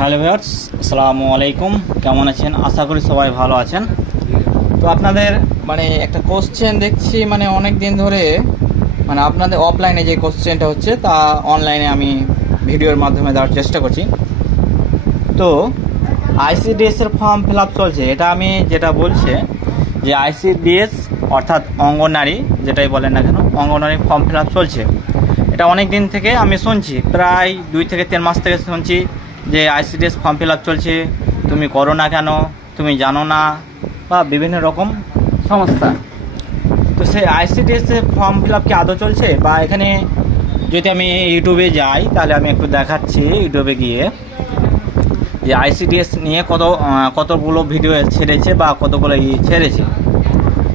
Hello viewers, আসসালামু আলাইকুম। কেমন আছেন? আশা করি সবাই ভালো আছেন। তো আপনাদের একটা কোশ্চেন দেখছি অনেক দিন ধরে আপনাদের অফলাইনে যে কোশ্চেনটা হচ্ছে তা অনলাইনে আমি ভিডিওর মাধ্যমে দেওয়ার চেষ্টা করছি। তো আইসিডিএস এর ফর্ম ফিল আপ চলছে। এটা আমি যেটা বলছে যে আইসিডিএস অর্থাৎ অঙ্গনারী যেটাই বলেন না কেন, অঙ্গনারী ফর্ম ফিল আপ চলছে। এটা অনেক দিন থেকে আমি শুনছি, প্রায় 2 থেকে 3 মাস থেকে শুনছি যে আইসিডিএস ফর্ম ফিল আপ চলছে, তুমি করো না কেন, তুমি জানো না, বা বিভিন্ন রকম সমস্যা। তো সেই আইসিডিএস এর ফর্ম ফিল আপ কি আদৌ চলছে? বা এখানে যদি আমি ইউটিউবে যাই তাহলে আমি একটু দেখাচ্ছি ইউটিউবে গিয়ে যে আইসিডিএস নিয়ে কতগুলো ভিডিও ছেড়েছে বা কতগুলো ছেড়েছে।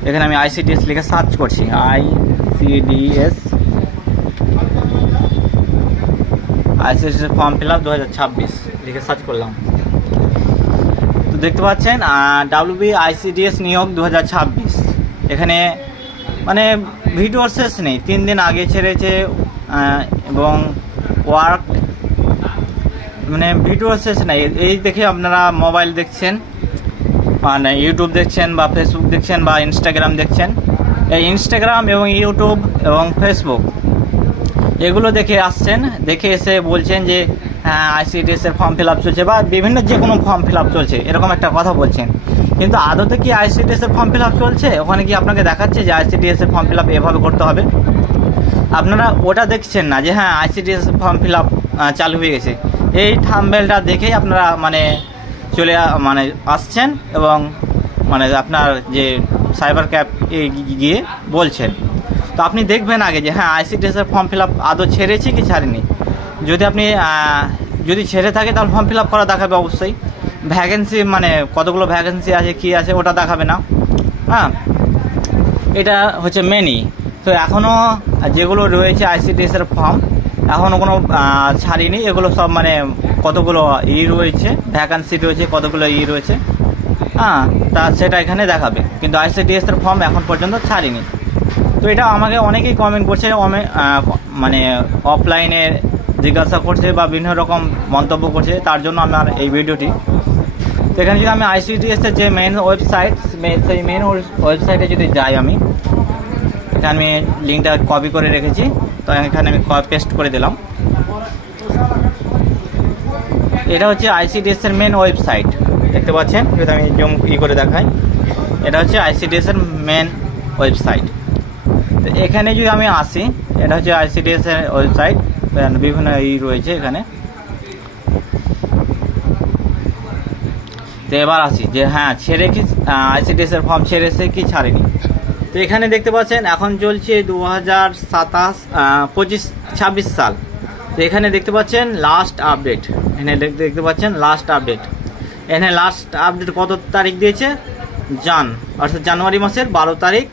এখানে আমি আইসিডিএস লিখে সার্চ করছি, আইসিডিএস ফর্ম ফিল আপ 2026 লিখে সার্চ করলাম। তো দেখতে পাচ্ছেন ডাব্লিউবি আইসিডিএস নিয়োগ 2026। এখানে ভিডিওর শেষ নেই, 3 দিন আগে ছেড়েছে এবং ওয়ার্ক ভিডিওর শেষ নেই। এই দেখে আপনারা মোবাইল দেখছেন, ইউটিউব দেখছেন বা ফেসবুক দেখছেন বা ইনস্টাগ্রাম দেখছেন। এই ইনস্টাগ্রাম এবং ইউটিউব এবং ফেসবুক এগুলো দেখে আসছেন, দেখে এসে বলছেন যে হ্যাঁ আইসিডিএস এর ফর্ম ফিল আপ চলছে বা বিভিন্ন যে কোনো ফর্ম ফিল আপ চলছে, এরকম একটা কথা বলছেন। কিন্তু আদতে কি আইসিডিএস এর ফর্ম ফিল আপ চলছে? ওখানে কি আপনাকে দেখাচ্ছে যে আইসিডিএস এর ফর্ম ফিল আপ এভাবে করতে হবে? আপনারা ওটা দেখছেন না যে হ্যাঁ আইসিডিএস ফর্ম ফিল আপ চালু হয়ে গেছে। এই থাম্বনেলটা দেখেই আপনারা চলে আসছেন এবং আপনার যে সাইবার ক্যাফ গিয়ে বলছেন। তো আপনি দেখবেন আগে যে হ্যাঁ আইসিডিএস এর ফর্ম ফিল আপ আদৌ ছেড়েছি কি ছাড়েনি। যদি আপনি যদি ছেড়ে থাকে তাহলে ফর্ম ফিল আপ করা দেখাবে অবশ্যই। ভ্যাকেন্সি কতগুলো ভ্যাকেন্সি আছে কি আছে ওটা দেখাবে না। হ্যাঁ, এটা হচ্ছে মেনই। তো এখনও যেগুলো রয়েছে আইসিডিএস এর ফর্ম এখনও কোনো ছাড়িনি। এগুলো সব কতগুলো রয়েছে, ভ্যাকেন্সি রয়েছে, কতগুলো রয়েছে, হ্যাঁ, তা সেটা এখানে দেখাবে। কিন্তু আইসিডিএস এর ফর্ম এখন পর্যন্ত ছাড়িনি। তো এটা আমাকে অনেকেই কমেন্ট করছে, অফলাইনে জিজ্ঞাসা করছে বা বিভিন্ন রকম মন্তব্য করছে, তার জন্য আমার এই ভিডিওটি। তো এখানে যদি আমি আইসিডিএস এর যে মেন ওয়েবসাইট, সেই মেন ওয়েবসাইটে যদি যাই, আমি এখানে আমি লিঙ্কটা কপি করে রেখেছি, তো এখানে আমি পেস্ট করে দিলাম। এটা হচ্ছে আইসিডিএস এর মেন ওয়েবসাইট, দেখতে পাচ্ছেন। যদি আমি জুম করে দেখাই, এটা হচ্ছে আইসিডিএস এর মেন ওয়েবসাইট। তো এখানে যদি আমি আসি, এটা হচ্ছে আইসিডিএস এর ওয়েবসাইট, বিভিন্ন রয়েছে এখানে। তো এবার আসি যে হ্যাঁ ছেড়ে কি আইসিডিএস এর ফর্ম ছেড়েছে কি ছাড়েনি। তো এখানে দেখতে পাচ্ছেন এখন চলছে 2026 সাল। তো এখানে দেখতে পাচ্ছেন লাস্ট আপডেট, এখানে দেখতে পাচ্ছেন লাস্ট আপডেট। এখানে লাস্ট আপডেট কত তারিখ দিয়েছে? অর্থাৎ জানুয়ারি মাসের 12 তারিখ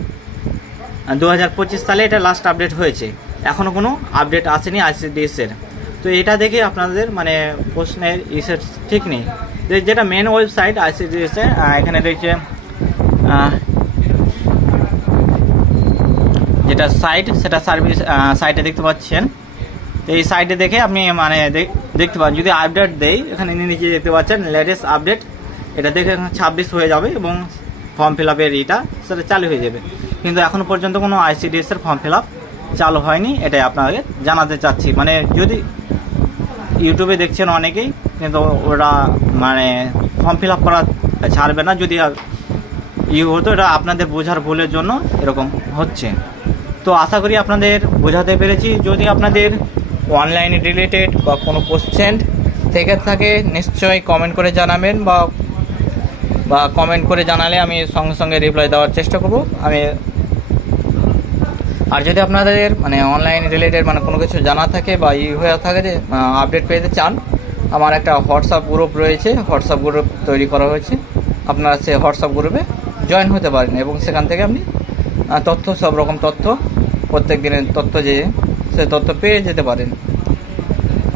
2025 সালে এটা লাস্ট আপডেট হয়েছে। এখনও কোনো আপডেট আসেনি আইসিডিএস এর। তো এটা দেখে আপনাদের প্রশ্নের ইসের ঠিক নেই। যেটা মেন ওয়েবসাইট আইসিডিএস এর, এখানে রয়েছে যেটা সাইট, সেটা সার্ভিস সাইটে দেখতে পাচ্ছেন। তো এই সাইটে দেখে আপনি দেখতে পান। যদি আপডেট দেই, এখানে নিচে দেখতে পাচ্ছেন লেটেস্ট আপডেট, এটা দেখে 26 হয়ে যাবে এবং ফর্ম ফিল আপের সেটা চালু হয়ে যাবে। কিন্তু এখনও পর্যন্ত কোনো আইসিডিএস এর ফর্ম ফিল আপ চালু হয়নি, এটাই আপনাকে জানাতে চাচ্ছি। যদি ইউটিউবে দেখছেন অনেকেই, কিন্তু ওরা ফর্ম ফিল আপ করা ছাড়বে না। যদি হতো, এটা আপনাদের বোঝার ভুলের জন্য এরকম হচ্ছে। তো আশা করি আপনাদের বোঝাতে পেরেছি। যদি আপনাদের অনলাইন রিলেটেড বা কোনো কোশ্চেন থেকে থাকে নিশ্চয়ই কমেন্ট করে জানাবেন, বা কমেন্ট করে জানালে আমি সঙ্গে সঙ্গে রিপ্লাই দেওয়ার চেষ্টা করব। আর যদি আপনাদের অনলাইন রিলেটেড কোনো কিছু জানা থাকে বা হয়ে থাকে যে আপডেট পেতে চান, আমার একটা হোয়াটসঅ্যাপ গ্রুপ রয়েছে, হোয়াটসঅ্যাপ গ্রুপ তৈরি করা হয়েছে। আপনারা সেই হোয়াটসঅ্যাপ গ্রুপে জয়েন হতে পারেন এবং সেখান থেকে আপনি সব রকম তথ্য, প্রত্যেক দিনের তথ্য সে তথ্য পেয়ে যেতে পারেন।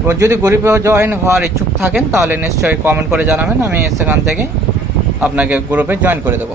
এবং যদি গ্রুপে জয়েন হওয়ার ইচ্ছুক থাকেন তাহলে নিশ্চয়ই কমেন্ট করে জানাবেন, আমি সেখান থেকে আপনাকে গ্রুপে জয়েন করে দেবো।